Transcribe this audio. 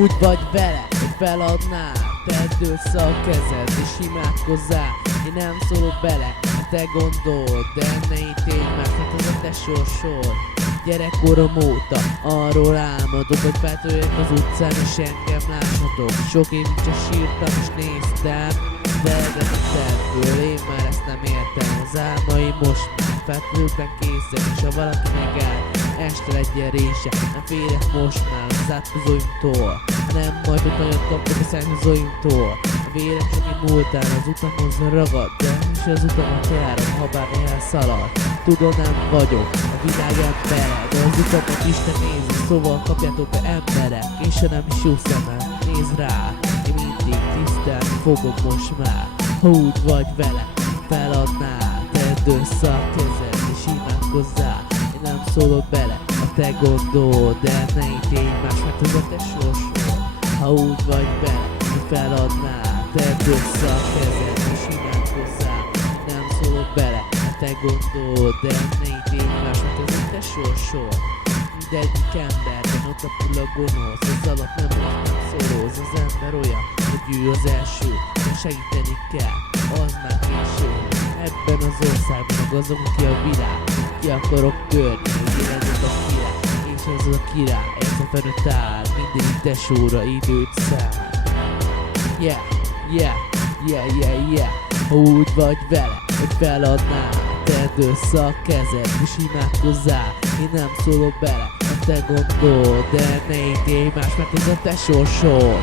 Úgy vagy vele, hogy feladnád, tedd össze a kezed és imádkozzál. Én nem szólok bele, ha te gondolod, de ne ítélj meg, hát ez a te sorsod. Gyerekkorom óta arról álmodok, hogy feltörjek az utcán és engem láthatok. Sok évig csak sírtam és néztem, de eredetibből én már ezt nem értem. Az álmaim most már feltörőkben készek, és ha valaki megáll, este legyen rése. Nem félek most már az átkozóimtól, nem majd ott nagyon kaptok a szárnyazóimtól. A vérem csak egy múltán az utamhoz ragad, de is az utamat járom, ha bár elszalad. Tudom, nem vagyok a világ embere, de az utamat Isten nézi, szóval kapjátok be emberek, és ha nem is jó szemmel, nézd rá. Én mindig tisztelni fogok most már. Ha úgy vagy vele, feladnál, tedd össze a kezed és imádkozzál. Én nem szólok bele, ha te gondolod, de ne ítélj más, mert ez a te sorsod. Ha úgy vagy vele, feladnál, tedd össze a kezed és imádkozzál. Nem szólok bele, ha te gondolod, de ne ítélj más, mert ez a te sorsod. Mindegyik emberben ott a pull a gonosz, az alap nem szoroz, az ember olyan, hogy ő az első, de segíteni kell, az már késő. Ebben az országban a gazdag, ki a világ, ki akarok törni, hogy éledett a király, és ez a király, ez a felnőtt áll, mindig tesóra időt száll. Yeah, yeah, yeah, yeah, yeah. Ha úgy vagy vele, hogy feladnál, tedd össze a kezed és imádkozzál. Én nem szólok bele, ha te gondolod, de ne ítélj más, mert ez a te sorsod.